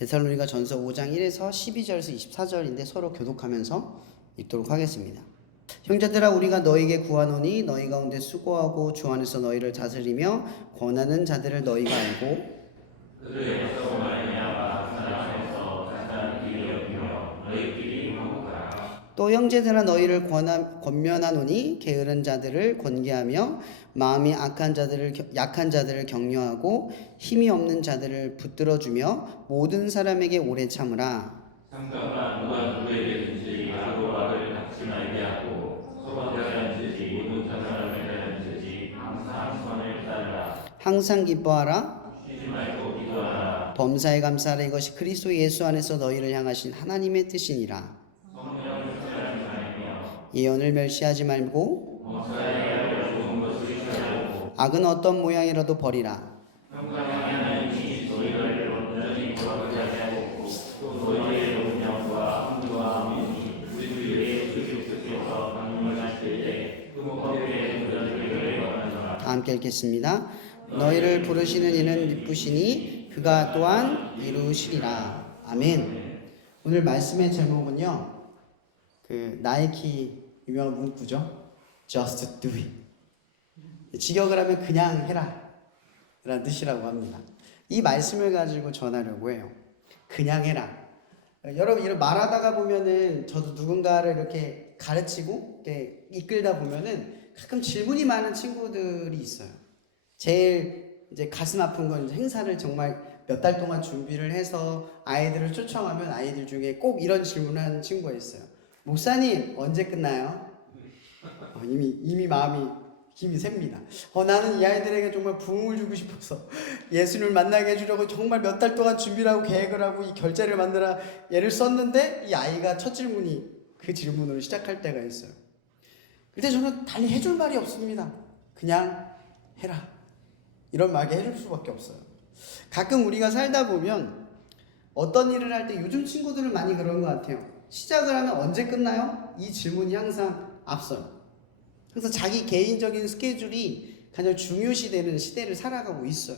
데살로니가 전서 5장 1에서 12절에서 24절인데 서로 교독하면서 읽도록 하겠습니다. 형제들아, 우리가 너희에게 구하노니 너희 가운데 수고하고 주 안에서 너희를 다스리며 권하는 자들을 너희가 알고 또 형제들아, 너희를 권면하노니 게으른 자들을 권계하며 마음이 약한 자들을 격려하고 힘이 없는 자들을 붙들어주며 모든 사람에게 오래 참으라. 상관과 누가 누구에게든지 악으로 악을 갚지 말게 하고 서로 대하는지 모든 사람을 대하는지 항상 선을 따르라. 항상 기뻐하라. 쉬지 말고 기도하라. 범사에 감사하라. 이것이 그리스도 예수 안에서 너희를 향하신 하나님의 뜻이니라. 성령을 사랑하지 말며 예언을 멸시하지 말고 범사에 좋은 것을 취하고 악은 어떤 모양이라도 버리라. 평강하는 하나님이 너희를 온전히 거룩하게 하고 또 너희의荣耀과 함과 함이 우리 주 예수 그리스도께서 강림하실 때에 흠없게 도전을 원하노라. 다 함께 읽겠습니다. 너희를 부르시는 이는 미쁘시니 그가 또한 이루시리라. 아멘. 오늘 말씀의 제목은요, 나이키 유명한 문구죠. Just do it. 직역을 하면 그냥 해라 라는 뜻이라고 합니다. 이 말씀을 가지고 전하려고 해요. 그냥 해라. 여러분, 이런 말하다가 보면은 저도 누군가를 이렇게 가르치고 이렇게 이끌다 보면은 가끔 질문이 많은 친구들이 있어요. 제일 이제 가슴 아픈 건 행사를 정말 몇 달 동안 준비를 해서 아이들을 초청하면 아이들 중에 꼭 이런 질문을 하는 친구가 있어요. 목사님, 언제 끝나요? 이미 마음이 힘이 셉니다. 나는 이 아이들에게 정말 부흥을 주고 싶어서 예수님을 만나게 해주려고 정말 몇 달 동안 준비를 하고 계획을 하고 이 결제를 만들어 얘를 썼는데 이 아이가 첫 질문이 그 질문으로 시작할 때가 있어요. 그때 저는 달리 해줄 말이 없습니다. 그냥 해라. 이런 말에 해줄 수밖에 없어요. 가끔 우리가 살다 보면 어떤 일을 할 때 요즘 친구들은 많이 그런 것 같아요. 시작을 하면 언제 끝나요? 이 질문이 항상 앞서요. 그래서 자기 개인적인 스케줄이 가장 중요시되는 시대를 살아가고 있어요.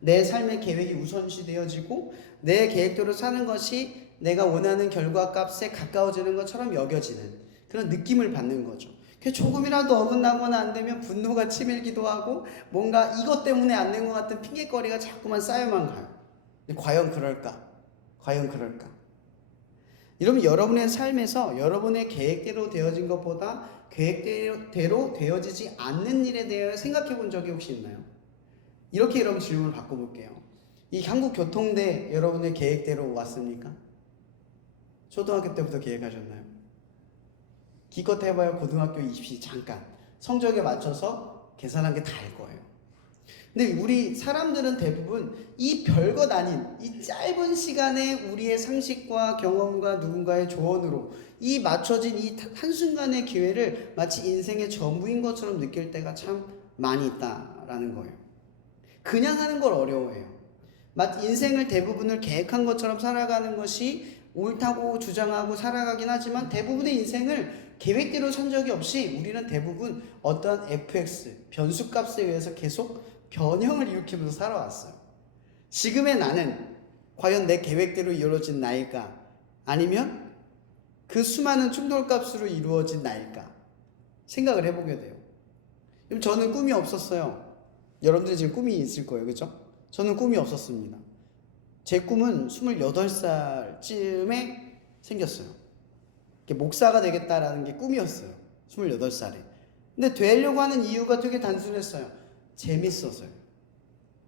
내 삶의 계획이 우선시되어지고 내 계획대로 사는 것이 내가 원하는 결과값에 가까워지는 것처럼 여겨지는 그런 느낌을 받는 거죠. 조금이라도 어긋나거나 안 되면 분노가 치밀기도 하고 뭔가 이것 때문에 안 된 것 같은 핑계거리가 자꾸만 쌓여만 가요. 근데 과연 그럴까? 과연 그럴까? 이러면 여러분의 삶에서 여러분의 계획대로 되어진 것보다 계획대로 되어지지 않는 일에 대해 생각해 본 적이 혹시 있나요? 이렇게 여러분 질문을 바꿔볼게요. 이 한국교통대 여러분의 계획대로 왔습니까? 초등학교 때부터 계획하셨나요? 기껏 해봐야 고등학교 입시 잠깐 성적에 맞춰서 계산한 게 다일 거예요. 근데 우리 사람들은 대부분 이 별것 아닌 이 짧은 시간에 우리의 상식과 경험과 누군가의 조언으로 이 맞춰진 이 한순간의 기회를 마치 인생의 전부인 것처럼 느낄 때가 참 많이 있다라는 거예요. 그냥 하는 걸 어려워해요. 마치 인생을 대부분을 계획한 것처럼 살아가는 것이 옳다고 주장하고 살아가긴 하지만 대부분의 인생을 계획대로 산 적이 없이 우리는 대부분 어떠한 fx, 변수값에 의해서 계속 변형을 일으키면서 살아왔어요. 지금의 나는 과연 내 계획대로 이루어진 나일까? 아니면 그 수많은 충돌값으로 이루어진 나일까? 생각을 해보게 돼요. 저는 꿈이 없었어요. 여러분들이 지금 꿈이 있을 거예요. 그렇죠? 저는 꿈이 없었습니다. 제 꿈은 28살쯤에 생겼어요. 목사가 되겠다라는 게 꿈이었어요. 28살에. 근데 되려고 하는 이유가 되게 단순했어요. 재밌어서요.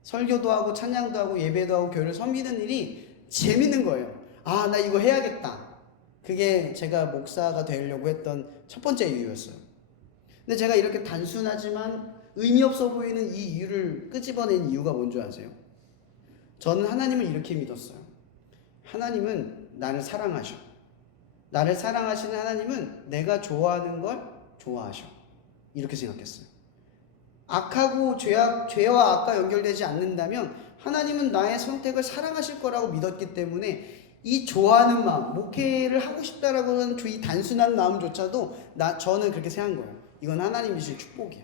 설교도 하고 찬양도 하고 예배도 하고 교회를 섬기는 일이 재밌는 거예요. 나 이거 해야겠다. 그게 제가 목사가 되려고 했던 첫 번째 이유였어요. 근데 제가 이렇게 단순하지만 의미 없어 보이는 이 이유를 끄집어낸 이유가 뭔지 아세요? 저는 하나님을 이렇게 믿었어요. 하나님은 나를 사랑하셔. 나를 사랑하시는 하나님은 내가 좋아하는 걸 좋아하셔. 이렇게 생각했어요. 악하고 죄와 악과 연결되지 않는다면 하나님은 나의 선택을 사랑하실 거라고 믿었기 때문에 이 좋아하는 마음, 목회를 하고 싶다라고 하는 이 단순한 마음조차도 저는 그렇게 생각한 거예요. 이건 하나님이 주신 축복이야.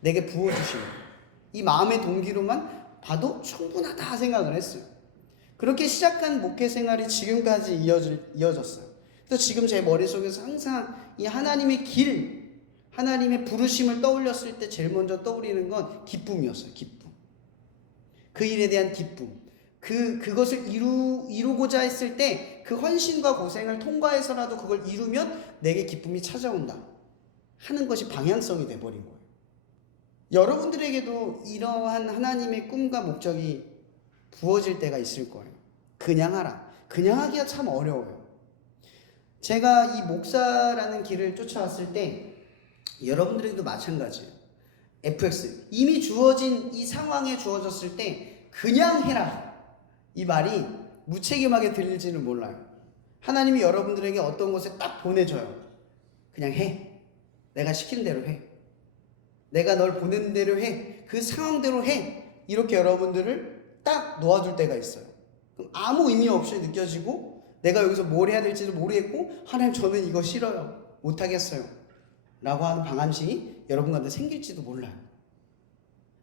내게 부어주시는 이 마음의 동기로만 봐도 충분하다 생각을 했어요. 그렇게 시작한 목회 생활이 지금까지 이어졌어요. 그래서 지금 제 머릿속에서 항상 이 하나님의 길, 하나님의 부르심을 떠올렸을 때 제일 먼저 떠오르는 건 기쁨이었어요. 기쁨. 그 일에 대한 기쁨. 그것을 이루고자 했을 때 그 헌신과 고생을 통과해서라도 그걸 이루면 내게 기쁨이 찾아온다 하는 것이 방향성이 돼버린 거예요. 여러분들에게도 이러한 하나님의 꿈과 목적이 부어질 때가 있을 거예요. 그냥 하라. 그냥 하기가 참 어려워요. 제가 이 목사라는 길을 쫓아왔을 때 여러분들에게도 마찬가지예요. FX 이미 주어진 이 상황에 주어졌을 때 그냥 해라 이 말이 무책임하게 들릴지는 몰라요. 하나님이 여러분들에게 어떤 곳에 딱 보내줘요. 그냥 해. 내가 시키는 대로 해. 내가 널 보낸 대로 해. 그 상황대로 해. 이렇게 여러분들을 딱 놓아줄 때가 있어요. 그럼 아무 의미 없이 느껴지고 내가 여기서 뭘 해야 될지도 모르겠고 하나님 저는 이거 싫어요. 못하겠어요. 라고 하는 방안식이 여러분한테 생길지도 몰라요.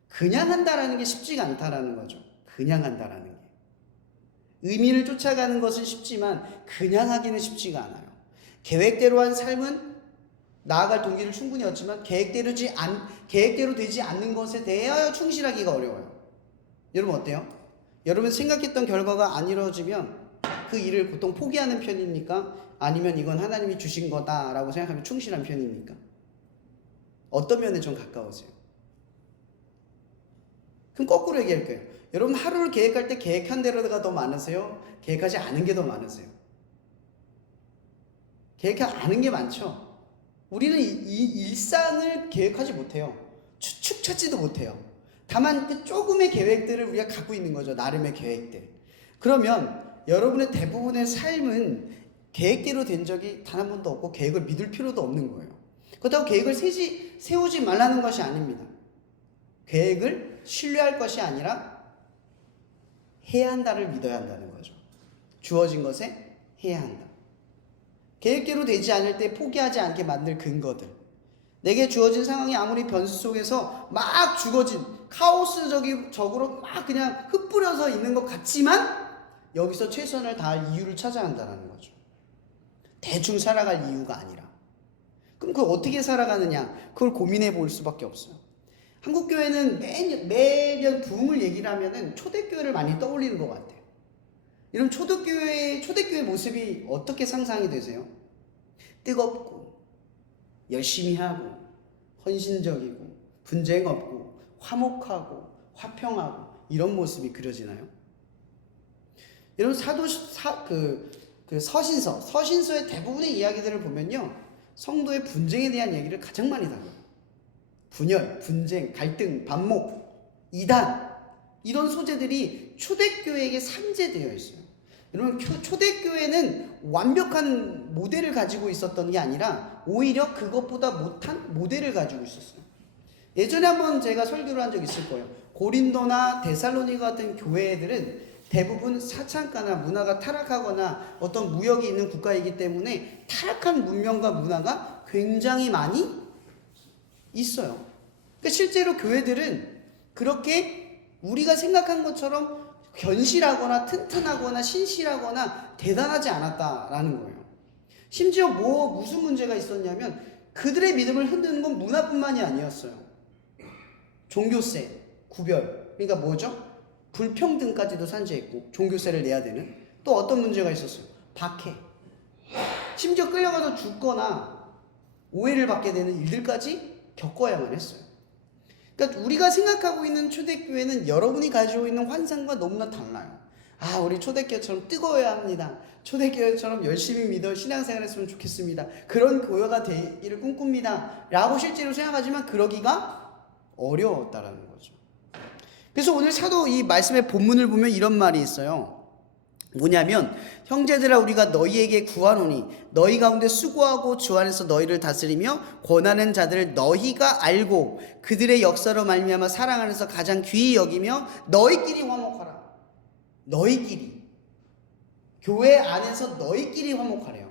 그냥 한다라는 게 쉽지가 않다라는 거죠. 그냥 한다라는 게. 의미를 쫓아가는 것은 쉽지만 그냥 하기는 쉽지가 않아요. 계획대로 한 삶은 나아갈 동기를 충분히 얻지만 계획대로 되지 않는 것에 대하여 충실하기가 어려워요. 여러분 어때요? 여러분 생각했던 결과가 안 이루어지면 그 일을 보통 포기하는 편입니까? 아니면 이건 하나님이 주신 거다라고 생각하면 충실한 편입니까? 어떤 면에 좀 가까우세요? 그럼 거꾸로 얘기할 거예요. 여러분 하루를 계획할 때 계획한 대로가 더 많으세요? 계획하지 않은 게 더 많으세요? 계획하지 않은 게 많죠. 우리는 이 일상을 계획하지 못해요. 축 찾지도 못해요. 다만 그 조금의 계획들을 우리가 갖고 있는 거죠. 나름의 계획들. 그러면 여러분의 대부분의 삶은 계획대로 된 적이 단 한 번도 없고 계획을 믿을 필요도 없는 거예요. 그렇다고 계획을 세우지 말라는 것이 아닙니다. 계획을 신뢰할 것이 아니라 해야 한다를 믿어야 한다는 거죠. 주어진 것에 해야 한다. 계획대로 되지 않을 때 포기하지 않게 만들 근거들. 내게 주어진 상황이 아무리 변수 속에서 막 주어진 카오스적으로 막 그냥 흩뿌려서 있는 것 같지만 여기서 최선을 다할 이유를 찾아야 한다는 거죠. 대충 살아갈 이유가 아니라. 그럼 그걸 어떻게 살아가느냐? 그걸 고민해 볼 수밖에 없어요. 한국교회는 매년 부흥을 얘기를 하면은 초대교회를 많이 떠올리는 것 같아요. 이런 초대교회 모습이 어떻게 상상이 되세요? 뜨겁고, 열심히 하고, 헌신적이고, 분쟁 없고, 화목하고, 화평하고, 이런 모습이 그려지나요? 여러분, 서신서의 대부분의 이야기들을 보면요. 성도의 분쟁에 대한 얘기를 가장 많이 다뤄요. 분열, 분쟁, 갈등, 반목, 이단 이런 소재들이 초대교회에게 상재되어 있어요. 여러분 초대교회는 완벽한 모델을 가지고 있었던 게 아니라 오히려 그것보다 못한 모델을 가지고 있었어요. 예전에 한번 제가 설교를 한 적 있을 거예요. 고린도나 데살로니가 같은 교회들은 대부분 사창가나 문화가 타락하거나 어떤 무역이 있는 국가이기 때문에 타락한 문명과 문화가 굉장히 많이 있어요. 그러니까 실제로 교회들은 그렇게 우리가 생각한 것처럼 견실하거나 튼튼하거나 신실하거나 대단하지 않았다라는 거예요. 심지어 무슨 문제가 있었냐면 그들의 믿음을 흔드는 건 문화뿐만이 아니었어요. 종교세, 구별, 그러니까 뭐죠? 불평등까지도 산재했고 종교세를 내야 되는 또 어떤 문제가 있었어요? 박해. 심지어 끌려가서 죽거나 오해를 받게 되는 일들까지 겪어야만 했어요. 그러니까 우리가 생각하고 있는 초대교회는 여러분이 가지고 있는 환상과 너무나 달라요. 아, 우리 초대교회처럼 뜨거워야 합니다. 초대교회처럼 열심히 믿어 신앙생활 했으면 좋겠습니다. 그런 교회가 되기를 꿈꿉니다. 라고 실제로 생각하지만 그러기가 어려웠다라는 거죠. 그래서 오늘 사도 이 말씀의 본문을 보면 이런 말이 있어요. 뭐냐면 형제들아 우리가 너희에게 구하노니 너희 가운데 수고하고 주 안에서 너희를 다스리며 권하는 자들을 너희가 알고 그들의 역사로 말미암아 사랑 안에서 가장 귀히 여기며 너희끼리 화목하라. 너희끼리 교회 안에서 너희끼리 화목하래요.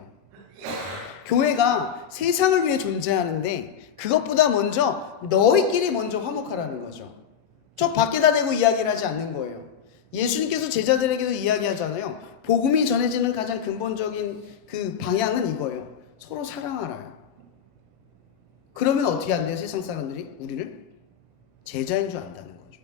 교회가 세상을 위해 존재하는데 그것보다 먼저 너희끼리 먼저 화목하라는 거죠. 저 밖에다 대고 이야기를 하지 않는 거예요. 예수님께서 제자들에게도 이야기하잖아요. 복음이 전해지는 가장 근본적인 그 방향은 이거예요. 서로 사랑하라요. 그러면 어떻게 한대요? 세상 사람들이 우리를 제자인 줄 안다는 거죠.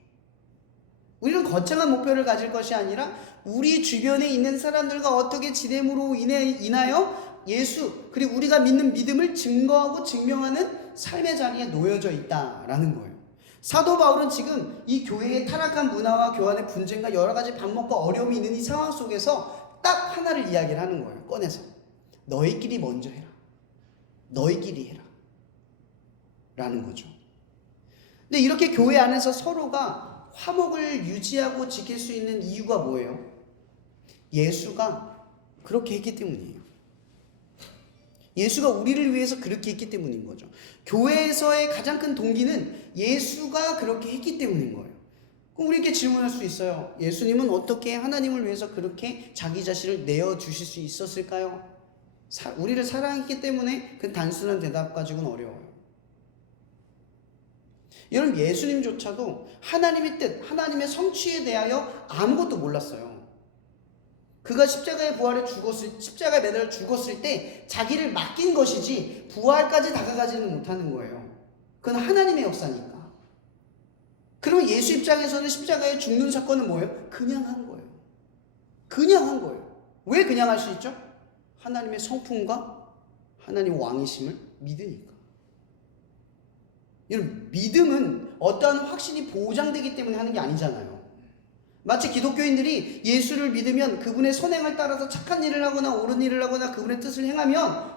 우리는 거창한 목표를 가질 것이 아니라 우리 주변에 있는 사람들과 어떻게 지냄으로 인하여 예수 그리고 우리가 믿는 믿음을 증거하고 증명하는 삶의 자리에 놓여져 있다라는 거예요. 사도 바울은 지금 이 교회의 타락한 문화와 교환의 분쟁과 여러 가지 반목과 어려움이 있는 이 상황 속에서 딱 하나를 이야기를 하는 거예요. 꺼내서 너희끼리 먼저 해라. 너희끼리 해라. 라는 거죠. 근데 이렇게 교회 안에서 서로가 화목을 유지하고 지킬 수 있는 이유가 뭐예요? 예수가 그렇게 했기 때문이에요. 예수가 우리를 위해서 그렇게 했기 때문인 거죠. 교회에서의 가장 큰 동기는 예수가 그렇게 했기 때문인 거예요. 그럼 우리에게 질문할 수 있어요. 예수님은 어떻게 하나님을 위해서 그렇게 자기 자신을 내어주실 수 있었을까요? 우리를 사랑했기 때문에 그 단순한 대답 가지고는 어려워요. 여러분, 예수님조차도 하나님의 뜻, 하나님의 성취에 대하여 아무것도 몰랐어요. 그가 십자가에 매달려 죽었을 때 자기를 맡긴 것이지 부활까지 다가가지는 못하는 거예요. 그건 하나님의 역사니까. 그러면 예수 입장에서는 십자가에 죽는 사건은 뭐예요? 그냥 한 거예요. 그냥 한 거예요. 왜 그냥 할 수 있죠? 하나님의 성품과 하나님 왕이심을 믿으니까. 여러분, 믿음은 어떠한 확신이 보장되기 때문에 하는 게 아니잖아요. 마치 기독교인들이 예수를 믿으면 그분의 선행을 따라서 착한 일을 하거나 옳은 일을 하거나 그분의 뜻을 행하면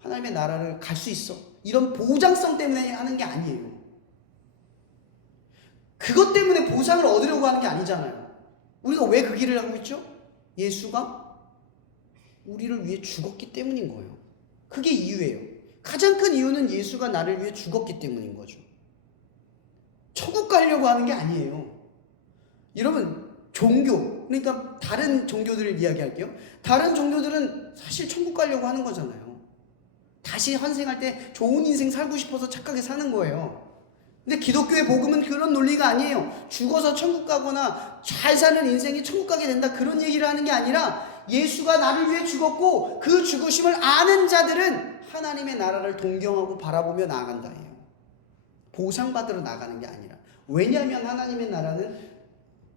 하나님의 나라를 갈 수 있어. 이런 보장성 때문에 하는 게 아니에요. 그것 때문에 보상을 얻으려고 하는 게 아니잖아요. 우리가 왜 그 길을 하고 있죠? 예수가 우리를 위해 죽었기 때문인 거예요. 그게 이유예요. 가장 큰 이유는 예수가 나를 위해 죽었기 때문인 거죠. 천국 가려고 하는 게 아니에요. 여러분, 종교, 그러니까 다른 종교들을 이야기할게요. 다른 종교들은 사실 천국 가려고 하는 거잖아요. 다시 환생할 때 좋은 인생 살고 싶어서 착하게 사는 거예요. 근데 기독교의 복음은 그런 논리가 아니에요. 죽어서 천국 가거나 잘 사는 인생이 천국 가게 된다, 그런 얘기를 하는 게 아니라 예수가 나를 위해 죽었고 그 죽으심을 아는 자들은 하나님의 나라를 동경하고 바라보며 나아간다예요. 보상받으러 나가는 게 아니라. 왜냐하면 하나님의 나라는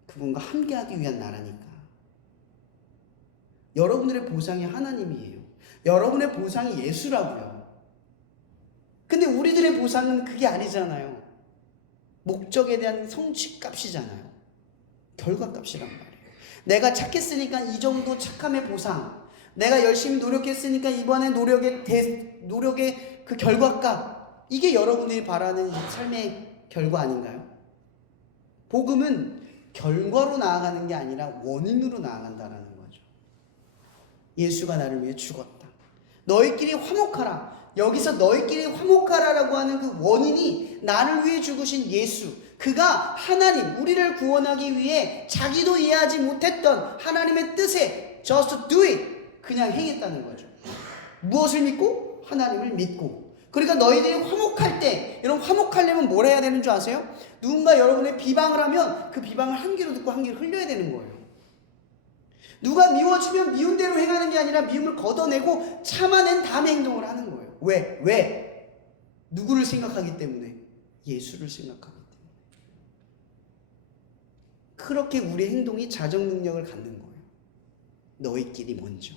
그분과 함께하기 위한 나라니까. 여러분들의 보상이 하나님이에요. 여러분의 보상이 예수라고요. 근데 우리들의 보상은 그게 아니잖아요. 목적에 대한 성취값이잖아요. 결과값이란 말이에요. 내가 착했으니까 이 정도 착함의 보상, 내가 열심히 노력했으니까 이번에 노력의 그 결과값, 이게 여러분들이 바라는 삶의 결과 아닌가요? 복음은 결과로 나아가는 게 아니라 원인으로 나아간다는 거죠. 예수가 나를 위해 죽었다. 너희끼리 화목하라. 여기서 너희끼리 화목하라라고 하는 그 원인이 나를 위해 죽으신 예수. 그가 하나님, 우리를 구원하기 위해 자기도 이해하지 못했던 하나님의 뜻에 just do it, 그냥 행했다는 거죠. 무엇을 믿고? 하나님을 믿고. 그러니까 너희들이 화목할 때, 여러분 화목하려면 뭘 해야 되는 줄 아세요? 누군가 여러분의 비방을 하면 그 비방을 한 귀로 듣고 한 귀로 흘려야 되는 거예요. 누가 미워지면 미운 대로 행하는 게 아니라 미움을 걷어내고 참아낸 다음에 행동을 하는 거예요. 왜? 누구를 생각하기 때문에? 예수를 생각하기 때문에. 그렇게 우리의 행동이 자정 능력을 갖는 거예요. 너희끼리 먼저.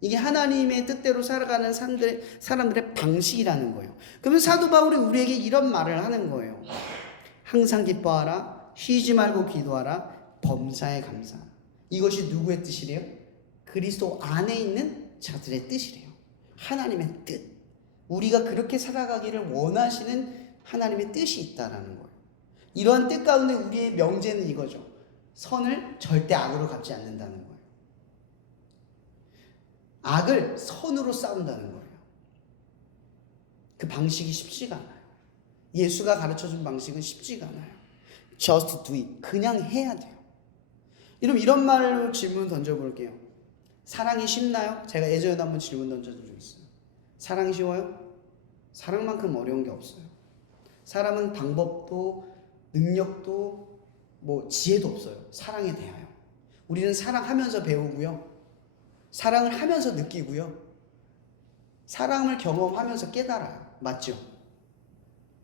이게 하나님의 뜻대로 살아가는 사람들의 방식이라는 거예요. 그러면 사도 바울이 우리에게 이런 말을 하는 거예요. 항상 기뻐하라, 쉬지 말고 기도하라, 범사에 감사하라. 이것이 누구의 뜻이래요? 그리스도 안에 있는 자들의 뜻이래요. 하나님의 뜻. 우리가 그렇게 살아가기를 원하시는 하나님의 뜻이 있다라는 거예요. 이러한 뜻 가운데 우리의 명제는 이거죠. 선을 절대 악으로 갚지 않는다는 거예요. 악을 선으로 싸운다는 거예요. 그 방식이 쉽지가 않아요. 예수가 가르쳐준 방식은 쉽지가 않아요. Just do it. 그냥 해야 돼요. 여러분, 이런 말로 질문 던져볼게요. 사랑이 쉽나요? 제가 예전에도 한번 질문 던져준 적 있어요. 사랑이 쉬워요? 사랑만큼 어려운 게 없어요. 사람은 방법도 능력도 뭐 지혜도 없어요. 사랑에 대하여. 우리는 사랑하면서 배우고요. 사랑을 하면서 느끼고요. 사랑을 경험하면서 깨달아요. 맞죠?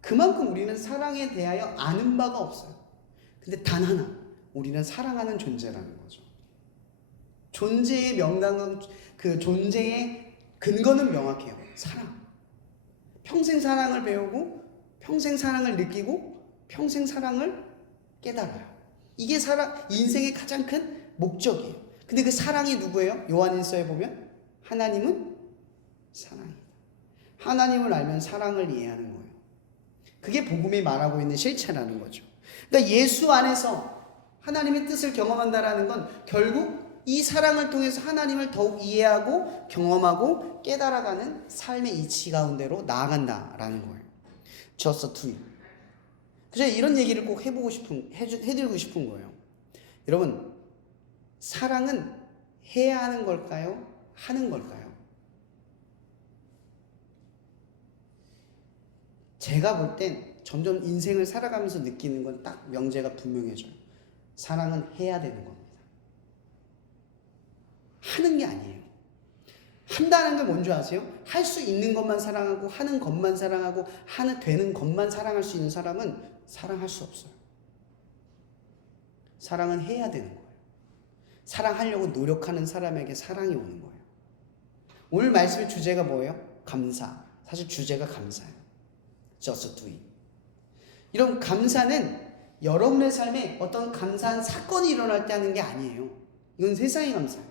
그만큼 우리는 사랑에 대하여 아는 바가 없어요. 근데 단 하나, 우리는 사랑하는 존재라는 거죠. 존재의 명당은, 그 존재의 근거는 명확해요. 사랑. 평생 사랑을 배우고, 평생 사랑을 느끼고, 평생 사랑을 깨달아요. 이게 인생의 가장 큰 목적이에요. 근데 그 사랑이 누구예요? 요한일서에 보면 하나님은 사랑이다. 하나님을 알면 사랑을 이해하는 거예요. 그게 복음이 말하고 있는 실체라는 거죠. 그러니까 예수 안에서 하나님의 뜻을 경험한다라는 건 결국 이 사랑을 통해서 하나님을 더욱 이해하고 경험하고 깨달아가는 삶의 이치 가운데로 나아간다라는 거예요. Just do it. 그래서 이런 얘기를 꼭 해드리고 싶은 거예요. 여러분, 사랑은 해야 하는 걸까요? 하는 걸까요? 제가 볼 땐 점점 인생을 살아가면서 느끼는 건 딱 명제가 분명해져요. 사랑은 해야 되는 겁니다. 하는 게 아니에요. 한다는 게 뭔지 아세요? 할 수 있는 것만 사랑하고 하는 것만 사랑하고 되는 것만 사랑할 수 있는 사람은 사랑할 수 없어요. 사랑은 해야 되는 거예요. 사랑하려고 노력하는 사람에게 사랑이 오는 거예요. 오늘 말씀의 주제가 뭐예요? 감사. 사실 주제가 감사예요. Just do it. 이런 감사는 여러분의 삶에 어떤 감사한 사건이 일어날 때 하는 게 아니에요. 이건 세상의 감사예요.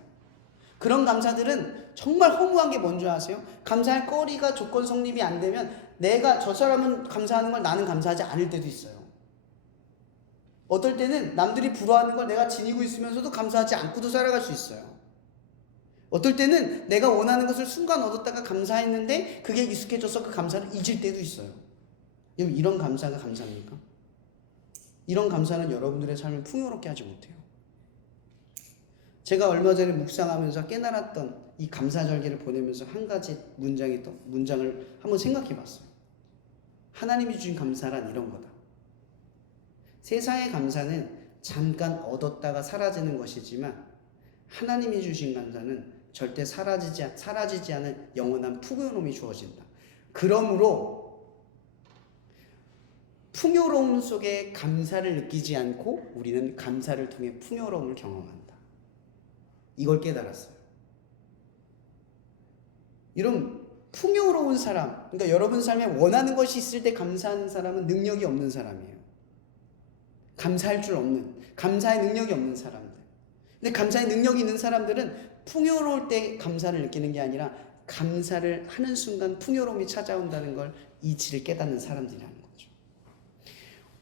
그런 감사들은 정말 허무한 게 뭔지 아세요? 감사할 거리가 조건 성립이 안 되면 저 사람은 감사하는 걸 나는 감사하지 않을 때도 있어요. 어떨 때는 남들이 부러워하는 걸 내가 지니고 있으면서도 감사하지 않고도 살아갈 수 있어요. 어떨 때는 내가 원하는 것을 순간 얻었다가 감사했는데 그게 익숙해져서 그 감사를 잊을 때도 있어요. 이런 감사가 감사입니까? 이런 감사는 여러분들의 삶을 풍요롭게 하지 못해요. 제가 얼마 전에 묵상하면서 깨달았던 이 감사절기를 보내면서 한 가지 문장을 한번 생각해 봤어요. 하나님이 주신 감사란 이런 거다. 세상의 감사는 잠깐 얻었다가 사라지는 것이지만 하나님이 주신 감사는 절대 사라지지 않은 영원한 풍요로움이 주어진다. 그러므로 풍요로움 속에 감사를 느끼지 않고 우리는 감사를 통해 풍요로움을 경험한다. 이걸 깨달았어요. 이런 풍요로운 사람, 그러니까 여러분 삶에 원하는 것이 있을 때 감사하는 사람은 능력이 없는 사람이에요. 감사할 줄 없는, 감사의 능력이 없는 사람들. 근데 감사의 능력이 있는 사람들은 풍요로울 때 감사를 느끼는 게 아니라 감사를 하는 순간 풍요로움이 찾아온다는 걸 이치를 깨닫는 사람들이라는 거죠.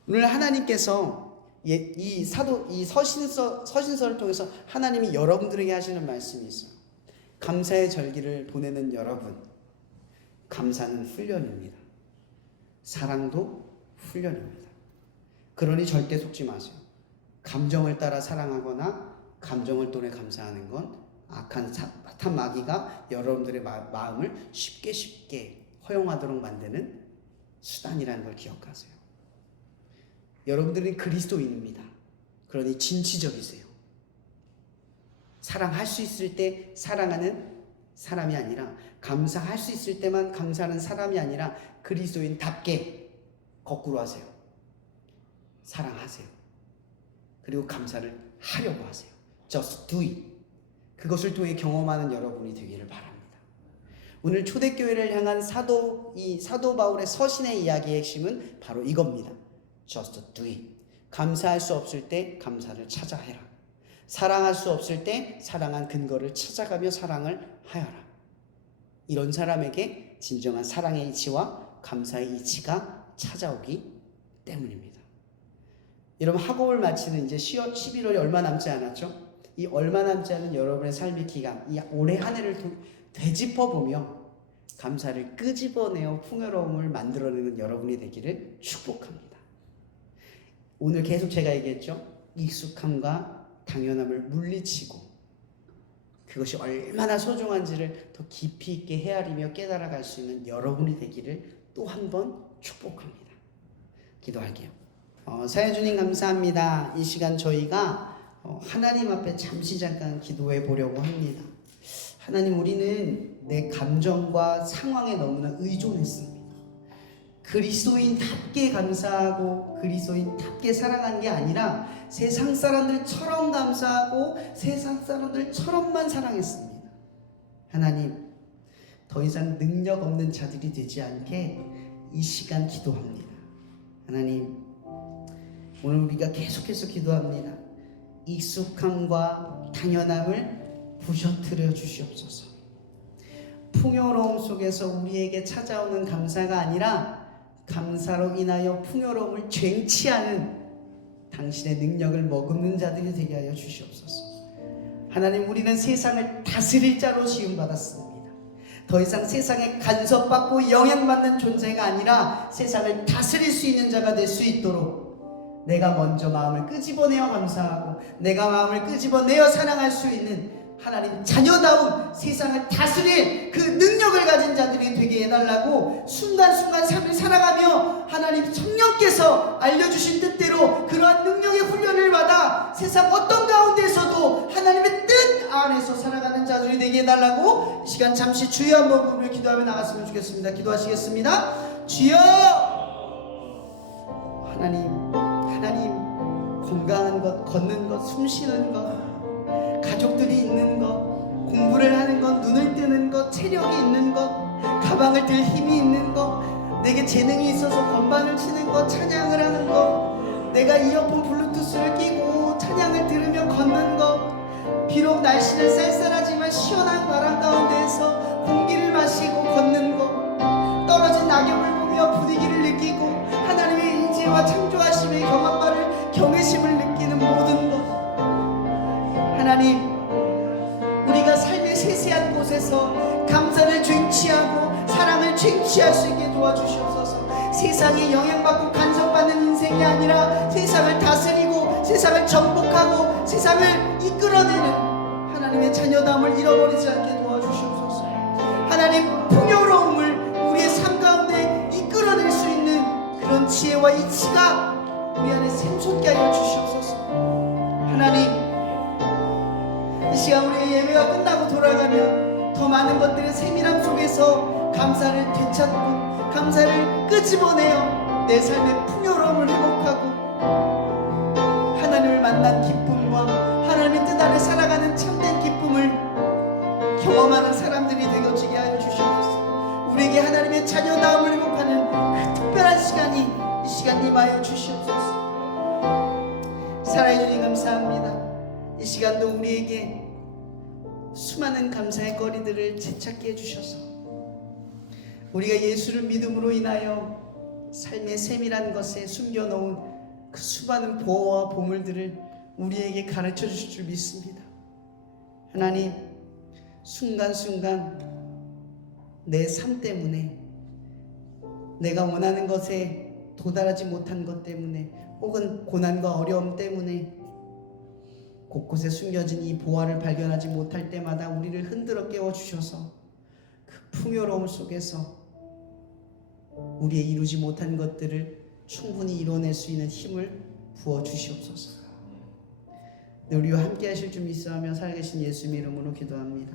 오늘 하나님께서 이 서신서를 통해서 하나님이 여러분들에게 하시는 말씀이 있어요. 감사의 절기를 보내는 여러분, 감사는 훈련입니다. 사랑도 훈련입니다. 그러니 절대 속지 마세요. 감정을 따라 사랑하거나 감정을 통해 감사하는 건 악한 마귀가 여러분들의 마음을 쉽게 허용하도록 만드는 수단이라는 걸 기억하세요. 여러분들은 그리스도인입니다. 그러니 진취적이세요. 사랑할 수 있을 때 사랑하는 사람이 아니라, 감사할 수 있을 때만 감사하는 사람이 아니라 그리스도인답게 거꾸로 하세요. 사랑하세요. 그리고 감사를 하려고 하세요. Just do it. 그것을 통해 경험하는 여러분이 되기를 바랍니다. 오늘 초대교회를 향한 사도 바울의 서신의 이야기의 핵심은 바로 이겁니다. Just do it. 감사할 수 없을 때 감사를 찾아 해라. 사랑할 수 없을 때 사랑한 근거를 찾아가며 사랑을 하여라. 이런 사람에게 진정한 사랑의 이치와 감사의 이치가 찾아오기 때문입니다. 여러분, 학업을 마치는 이제 11월이 얼마 남지 않았죠? 이 얼마 남지 않은 여러분의 삶의 기간, 이 올해 한 해를 되짚어보며 감사를 끄집어내어 풍요로움을 만들어내는 여러분이 되기를 축복합니다. 오늘 계속 제가 얘기했죠? 익숙함과 당연함을 물리치고 그것이 얼마나 소중한지를 더 깊이 있게 헤아리며 깨달아갈 수 있는 여러분이 되기를 또 한 번 축복합니다. 기도할게요. 사회주님 감사합니다. 이 시간 저희가 하나님 앞에 잠시 잠깐 기도해 보려고 합니다. 하나님, 우리는 내 감정과 상황에 너무나 의존했습니다. 그리스도인답게 감사하고 그리스도인답게 사랑한 게 아니라 세상 사람들처럼 감사하고 세상 사람들처럼만 사랑했습니다. 하나님, 더 이상 능력 없는 자들이 되지 않게 이 시간 기도합니다. 하나님, 오늘 우리가 계속해서 기도합니다. 익숙함과 당연함을 부셔뜨려 주시옵소서. 풍요로움 속에서 우리에게 찾아오는 감사가 아니라 감사로 인하여 풍요로움을 쟁취하는 당신의 능력을 머금는 자들이 되게 하여 주시옵소서. 하나님, 우리는 세상을 다스릴 자로 시음받았습니다. 더 이상 세상에 간섭받고 영향받는 존재가 아니라 세상을 다스릴 수 있는 자가 될 수 있도록 내가 먼저 마음을 끄집어내어 감사하고 내가 마음을 끄집어내어 사랑할 수 있는 하나님 자녀다운 세상을 다스릴 그 능력을 가진 자들이 되게 해달라고 순간순간 삶을 살아가며 하나님 성령께서 알려주신 뜻대로 그러한 능력의 훈련을 받아 세상 어떤 가운데서도 하나님의 뜻 안에서 살아가는 자들이 되게 해달라고 이 시간 잠시 주여 한번 부르며 기도하며 나갔으면 좋겠습니다. 기도하시겠습니다. 주여! 하나님 건강한 것, 걷는 것, 숨 쉬는 것, 가족들이 있는 것, 공부를 하는 것, 눈을 뜨는 것, 체력이 있는 것, 가방을 들 힘이 있는 것, 내게 재능이 있어서 건반을 치는 것, 찬양을 하는 것, 내가 이어폰 블루투스를 끼고 찬양을 들으며 걷는 것, 비록 날씨는 쌀쌀하지만 시원한 바람 가운데에서 공기를 마시고 걷는 것, 떨어진 낙엽을 보며 분위기를 느끼고 하나님의 인지와 창조하심의 경험만을 경외심을 느끼는 모든 것, 하나님, 우리가 삶의 세세한 곳에서 감사를 쟁취하고 사랑을 쟁취할 수 있게 도와주시옵소서. 세상에 영향받고 간섭받는 인생이 아니라 세상을 다스리고 세상을 정복하고 세상을 이끌어내는 하나님의 자녀됨을 잃어버리지 않게 도와주시옵소서. 하나님, 풍요로움을 우리의 삶 가운데 이끌어낼 수 있는 그런 지혜와 이치가 우리 안에 샘솟게 하여 주시옵소서. 하나님, 이 시간 우리의 예배가 끝나고 돌아가면 더 많은 것들의 세밀함 속에서 감사를 되찾고 감사를 끄집어내어 내 삶의 풍요로움을 회복하고 하나님을 만난 기쁨과 하나님의 뜻 안에 살아가는 참된 기쁨을 경험하는 사람들이 되어지게 하여 주시옵소서. 우리에게 하나님의 자녀다움을 회복하는 그 특별한 시간이 이 시간 임하여 주시옵소서. 사랑해 주님 감사합니다. 이 시간도 우리에게 수많은 감사의 거리들을 되찾게 해주셔서 우리가 예수를 믿음으로 인하여 삶의 세밀한 것에 숨겨놓은 그 수많은 보호와 보물들을 우리에게 가르쳐 주실 줄 믿습니다. 하나님, 순간순간 내 삶 때문에 내가 원하는 것에 도달하지 못한 것 때문에 혹은 고난과 어려움 때문에 곳곳에 숨겨진 이 보화를 발견하지 못할 때마다 우리를 흔들어 깨워주셔서 그 풍요로움 속에서 우리의 이루지 못한 것들을 충분히 이뤄낼 수 있는 힘을 부어주시옵소서. 우리와 함께 하실 줄 믿사하며 살아계신 예수님 이름으로 기도합니다.